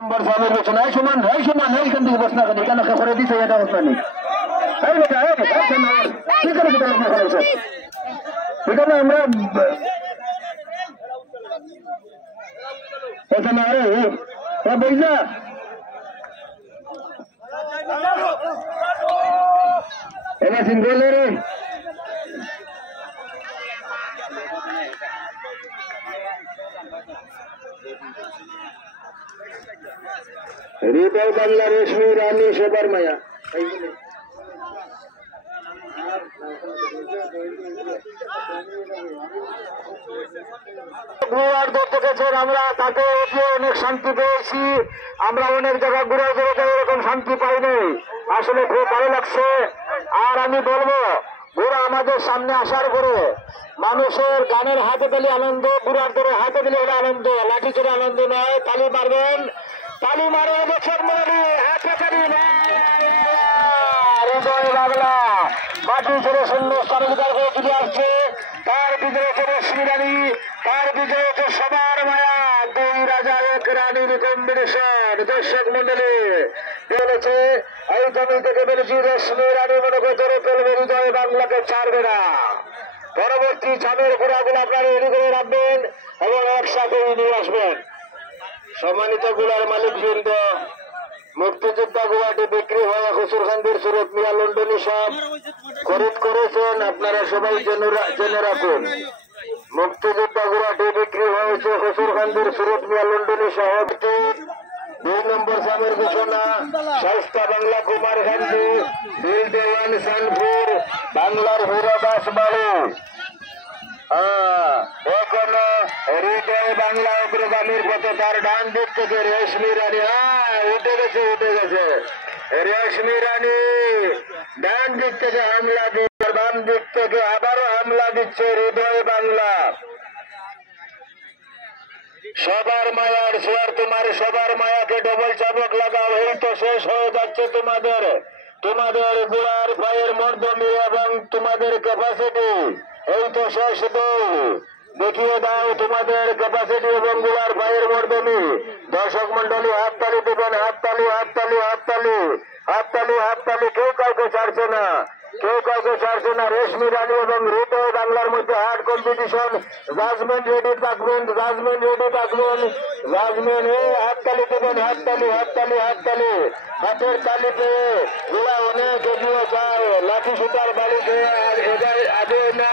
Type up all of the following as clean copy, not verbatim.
নম্বর সামনের পেছনে সমান এইখান থেকে বস না কেন এখানে করে দিতে এটা বসনা নেই কি করে দিতে এখানে আমরা এখানে বইজা এবার সিঙ্গল রে হৃদয় বাংলা রেশমি রানী সবার মায়া আমরা তাকে অনেক শান্তি পেয়েছি। আমরা অনেক জায়গা ঘুরে এরকম শান্তি পাইনি, আসলে খুব ভালো লাগছে। আর আমি বলবো ঘোড়া আমাদের সামনে আসার পরে মানুষের গানের হাতে তালি আনন্দ, ঘোড়ার ধরে হাতে দিলে এটা আনন্দ, লাঠি চড়ে আনন্দ নয়। তালি মারবেন, তালি মারে হাতে তালি হৃদয় বাংলা মাটি ছেড়ে শূন্য স্থানে করে ফিরে আসছে। তার বিজয় হচ্ছে রেশমি রানী, তার বিজয় হচ্ছে সবার মায়া। 2 রাজা 1 রানীর কম্বিনেশন। দর্শক মন্ডলী বলেছে এই জমি থেকে বেরিয়েছি রেশমি রানী মনে করে ধরে ফেলবে, হৃদয় বাংলাকে ছাড়বে না। পরবর্তী চামের ঘোড়াগুলো আপনারা রেডি করে রাখবেন এবং একসাথে নিয়ে আসবেন। সম্মানিত গুলার মালিক বৃন্দ, মুক্তিযোদ্ধা গুয়াটি বিক্রি হওয়া খসুরখানদের সুরত মিয়া লন্ডনী সব খরিদ করেছেন, আপনারা সবাই জেনে রাখুন। মুক্তিযোদ্ধা গুয়াটি বিক্রি হয়েছে খসুরখানদের সুরত মিয়া লন্ডনী সহ 2 নম্বর সামের ঘোষণা শাস্তা বাংলা কুমার গান্ধী দিলদেওয়ান সানপুর বাংলার হিরদাস বাড়ি। এখনো হৃদয় বাংলা অগ্রগামীর পথে তার ডান দিক থেকে রেশমি রানী উঠে গেছে রেশমি রানী ডান দিক থেকে হামলা দিচ্ছে, বাম দিক থেকে আবারও হামলা দিচ্ছে হৃদয় বাংলা। সবার মায়ার শেয়ার তোমার, সবার মায়াকে ডবল চাবক লাগাও। এই তো শেষ হয়ে যাচ্ছে তোমাদের গোড়ার পায়ের মর্দমি এবং তোমাদের ক্যাপাসিটি। এই তো শেষ দেখিয়ে দাও তোমাদের ক্যাপাসিটি এবং গোড়ার পায়ের মর্দমি। দর্শক মন্ডলী হাততালি দেবেন, হাততালি হাততালি হাততালি হাততালি হাততালি। কেউ কাউকে ছাড়ছে না, কেউ কাউকে ছাড়ছে না। রেশমি রানী এবং হৃদয় বাংলার মধ্যে হার্ড কম্পিটিশন। জাজমেন্ট রেডি থাকবেন, জাজমেন্ট রেডি থাকবেন, জাজমেন্ট হাততালি দেবেন, হাততালি হাততালি হাততালি। হাতের তালি পেয়ে ওরা অনেক এগিয়ে যায়, লাঠি সুতার বাড়িতে আগে না,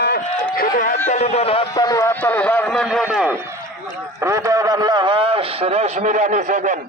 শুধু হাততালি দেন, হাততালি হাততালি। জাজমেন্ট রেডি, হৃদয় বাংলা হর্স রেশমি রানী 7।